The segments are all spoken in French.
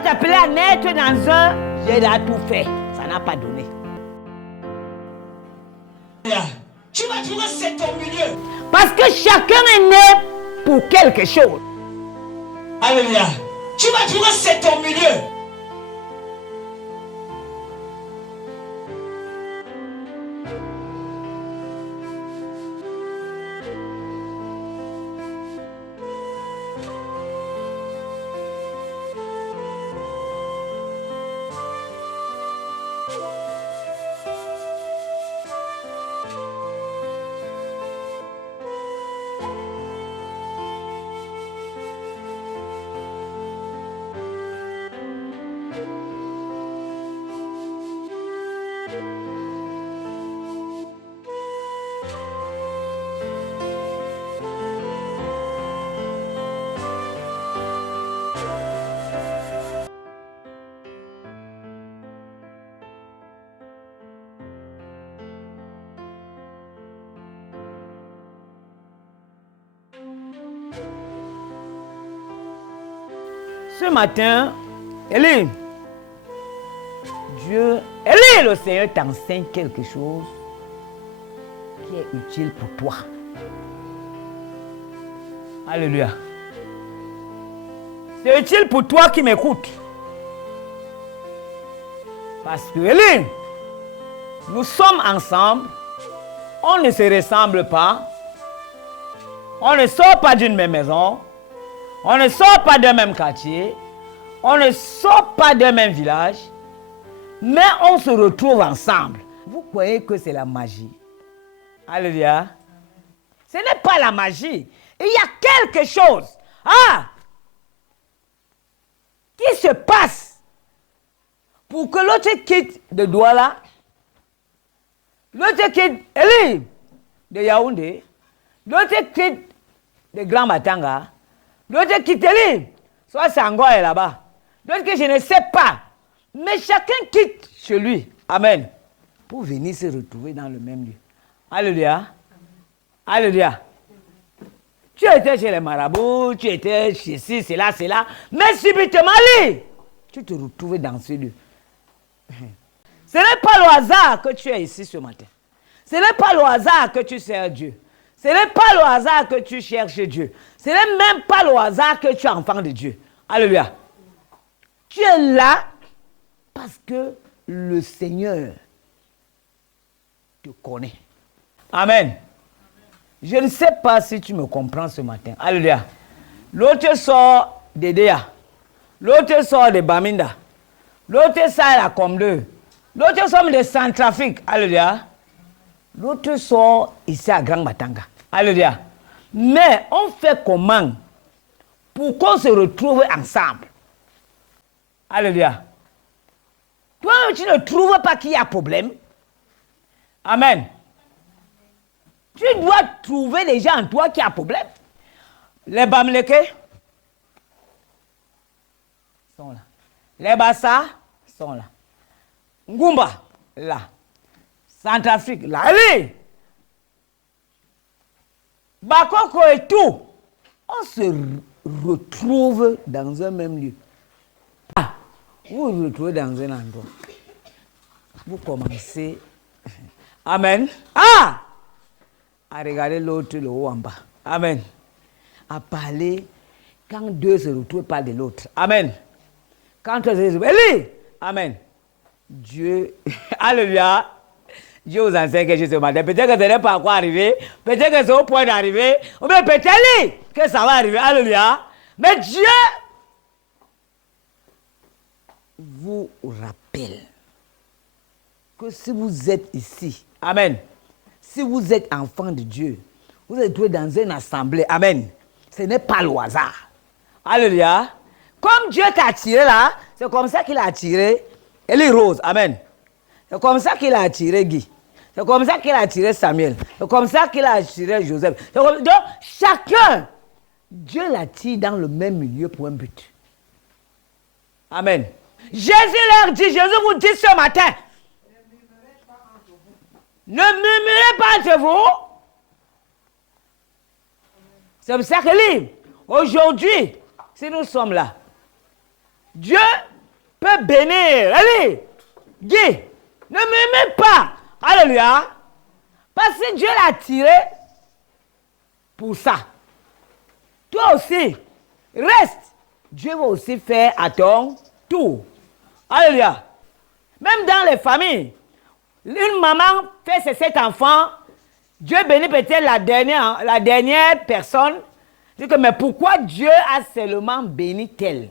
Dieu t'appelait à naître dans un, j'ai déjà tout fait. Ça n'a pas donné. Tu vas trouver c'est ton milieu. Parce que chacun est né pour quelque chose. Alléluia. Tu vas trouver c'est ton milieu. Ce matin, Élie, le Seigneur t'enseigne quelque chose qui est utile pour toi. Alléluia. C'est utile pour toi qui m'écoutes. Parce que, Élie, nous sommes ensemble, on ne se ressemble pas, on ne sort pas d'une même maison, on ne sort pas d'un même quartier, on ne sort pas d'un même village, mais on se retrouve ensemble. Vous croyez que c'est la magie? Alléluia. Ce n'est pas la magie. Il y a quelque chose qui se passe pour que l'autre quitte de Douala, l'autre quitte Élie de Yaoundé, l'autre quitte de Grand Batanga, l'autre quitte Élie, soit Sangoa est là-bas, l'autre que je ne sais pas, mais chacun quitte chez lui. Amen. Pour venir se retrouver dans le même lieu. Alléluia. Alléluia. Tu étais chez les marabouts, tu étais chez ci, c'est là, mais subitement, tu te retrouves dans ce lieu. Ce n'est pas le hasard que tu es ici ce matin. Ce n'est pas le hasard que tu sers Dieu. Ce n'est pas le hasard que tu cherches Dieu. Ce n'est même pas le hasard que tu es enfant de Dieu. Alléluia. Tu es là parce que le Seigneur te connaît. Amen. Je ne sais pas si tu me comprends ce matin. Alléluia. L'autre sort d'Edea. L'autre sort de Baminda. L'autre sort de la Comdeux. L'autre sort de Centrafrique. Alléluia. L'autre sort ici à Grand Batanga. Alléluia. Mais on fait comment pour qu'on se retrouve ensemble? Alléluia. Toi, tu ne trouves pas qu'il y a problème? Amen. Tu dois trouver les gens en toi qui ont problème. Les Bamleke sont là. Les Bassa sont là. Ngumba, là. Centrafrique, là. Allez! Bakoko et tout. On se retrouve dans un même lieu. Vous vous retrouvez dans un endroit. Vous commencez. Amen. À regarder l'autre, le haut en bas. Amen. À parler quand deux se retrouvent pas de l'autre. Amen. Quand deux se retrouvent. Élie! Amen. Dieu. Alléluia. Dieu vous enseigne quelque chose ce matin. Peut-être que ce n'est pas encore arrivé. Peut-être que c'est au point d'arriver. Ou bien peut-être que ça va arriver. Alléluia. Mais Dieu vous rappelle que si vous êtes ici, amen, si vous êtes enfant de Dieu, vous êtes dans une assemblée, amen, ce n'est pas le hasard. Alléluia. Comme Dieu t'a attiré là, c'est comme ça qu'il a attiré Élie Rose, amen. C'est comme ça qu'il a attiré Guy. C'est comme ça qu'il a attiré Samuel. C'est comme ça qu'il a attiré Joseph. Donc, chacun, Dieu l'attire dans le même milieu pour un but. Amen. Jésus leur dit, Jésus vous dit ce matin, ne murmurez pas entre vous. C'est pour ça que aujourd'hui, si nous sommes là, Dieu peut bénir. Allez, Guy, ne m'aimez pas. Alléluia. Parce que Dieu l'a tiré pour ça. Toi aussi, reste. Dieu va aussi faire à ton tour. Alléluia. Même dans les familles, une maman fait ses 7 enfants, Dieu bénit peut-être la dernière personne. C'est que, mais pourquoi Dieu a seulement béni tel?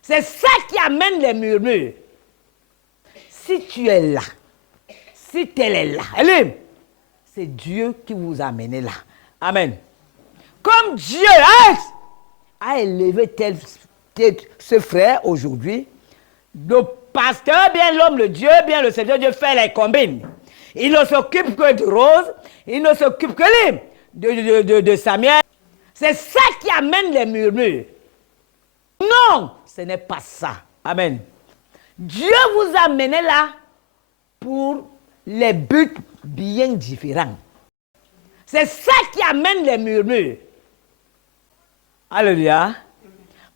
C'est ça qui amène les murmures. Si tu es là, si tel est là, allez, c'est Dieu qui vous a amené là. Amen. Comme Dieu a élevé ce frère aujourd'hui, le pasteur, bien l'homme, le Dieu, bien le Seigneur Dieu fait les combines. Il ne s'occupe que de Rose, il ne s'occupe que de Samuel. C'est ça qui amène les murmures. Non, ce n'est pas ça. Amen. Dieu vous a amené là pour les buts bien différents. C'est ça qui amène les murmures. Alléluia.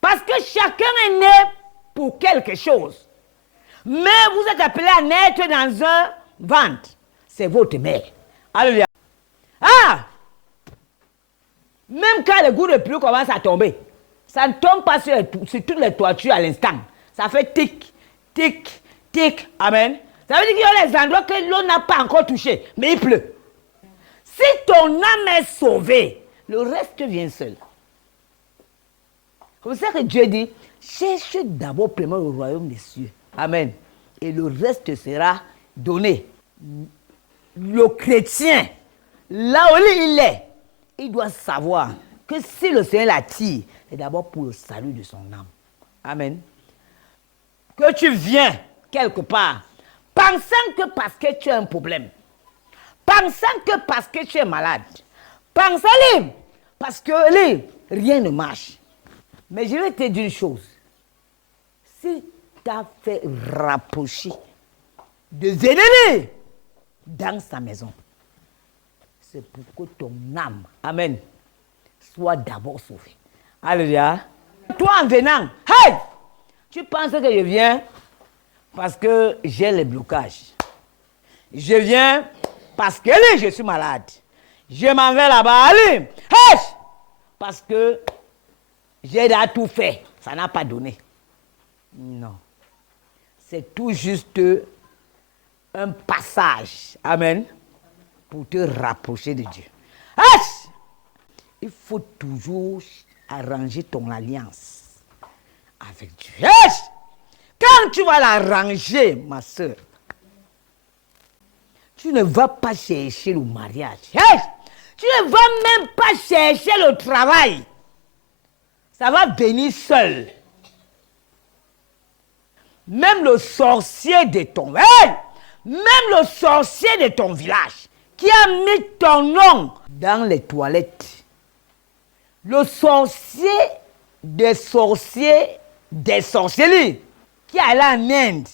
Parce que chacun est né pour quelque chose. Mais vous êtes appelé à naître dans un ventre. C'est votre mère. Alléluia. Ah! Même quand le goût de pluie commence à tomber, ça ne tombe pas sur toutes les toitures à l'instant. Ça fait tic, tic, tic. Amen. Ça veut dire qu'il y a les endroits que l'eau n'a pas encore touché, mais il pleut. Si ton âme est sauvée, le reste vient seul. Comme ça que Dieu dit, cherche d'abord premièrement le royaume des cieux. Amen. Et le reste sera donné. Le chrétien, là où il est, il doit savoir que si le Seigneur l'attire, c'est d'abord pour le salut de son âme. Amen. Que tu viens quelque part, pensant que parce que tu as un problème, pensant que parce que tu es malade, pensant parce que rien ne marche. Mais je vais te dire une chose. Si tu as fait rapprocher des ennemis dans sa maison, c'est pour que ton âme, amen, soit d'abord sauvée. Alléluia. Toi en venant, hey, tu penses que je viens parce que j'ai les blocages. Je viens parce que je suis malade. Je m'en vais là-bas, allez, hey, parce que j'ai déjà tout fait. Ça n'a pas donné. Non. C'est tout juste un passage. Amen. Pour te rapprocher de Dieu. Hey! Il faut toujours arranger ton alliance avec Dieu. Hey! Quand tu vas l'arranger, ma soeur, tu ne vas pas chercher le mariage. Hey! Tu ne vas même pas chercher le travail. Ça va venir seul. Même le sorcier de ton... Hey! Même le sorcier de ton village qui a mis ton nom dans les toilettes. Le sorcier des sorciers, des sorcelleries qui est allé en Inde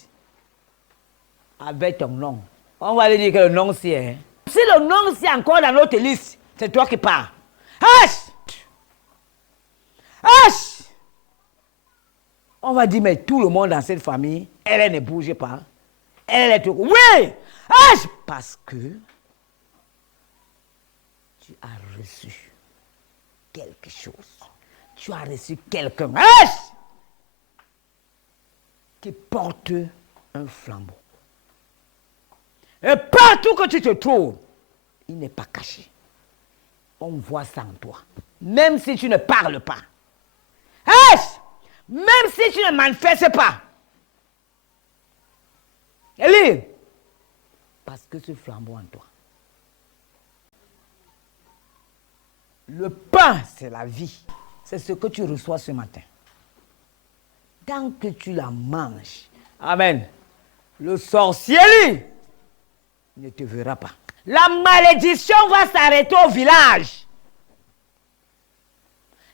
avec ton nom. On va lui dire que le nom c'est... Hein? Si le nom c'est encore dans notre liste, c'est toi qui pars. H! H! On va dire, mais tout le monde dans cette famille, elle ne bouge pas. Elle est... Oui! H! Parce que tu as reçu quelque chose. Tu as reçu quelqu'un qui porte un flambeau. Et partout que tu te trouves, il n'est pas caché. On voit ça en toi. Même si tu ne parles pas. Même si tu ne manifestes pas. Élie, parce que ce flambeau en toi. Le pain, c'est la vie. C'est ce que tu reçois ce matin. Tant que tu la manges, amen, le sorcier ne te verra pas. La malédiction va s'arrêter au village.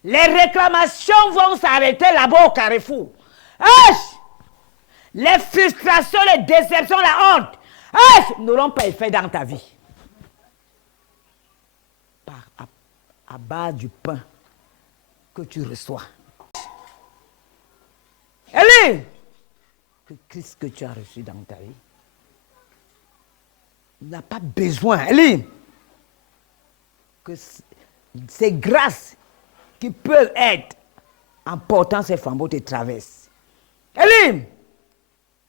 Les réclamations vont s'arrêter là-bas au carrefour. Les frustrations, les déceptions, la honte n'auront pas effet dans ta vie. À base du pain que tu reçois. Élie, que Christ que tu as reçu dans ta vie n'a pas besoin, Elim, que ces grâces qui peuvent être en portant ces flambeaux te traversent. Elim,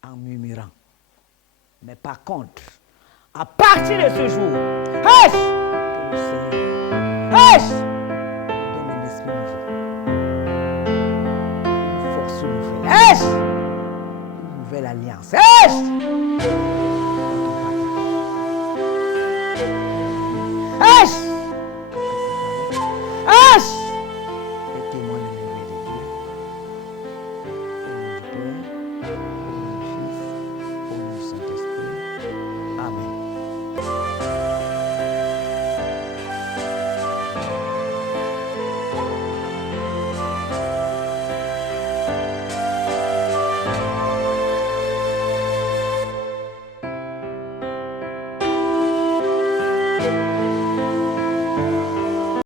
en murmurant. Mais par contre, à partir de ce jour, que le Seigneur, donne un esprit nouveau, une force nouvelle, une nouvelle alliance.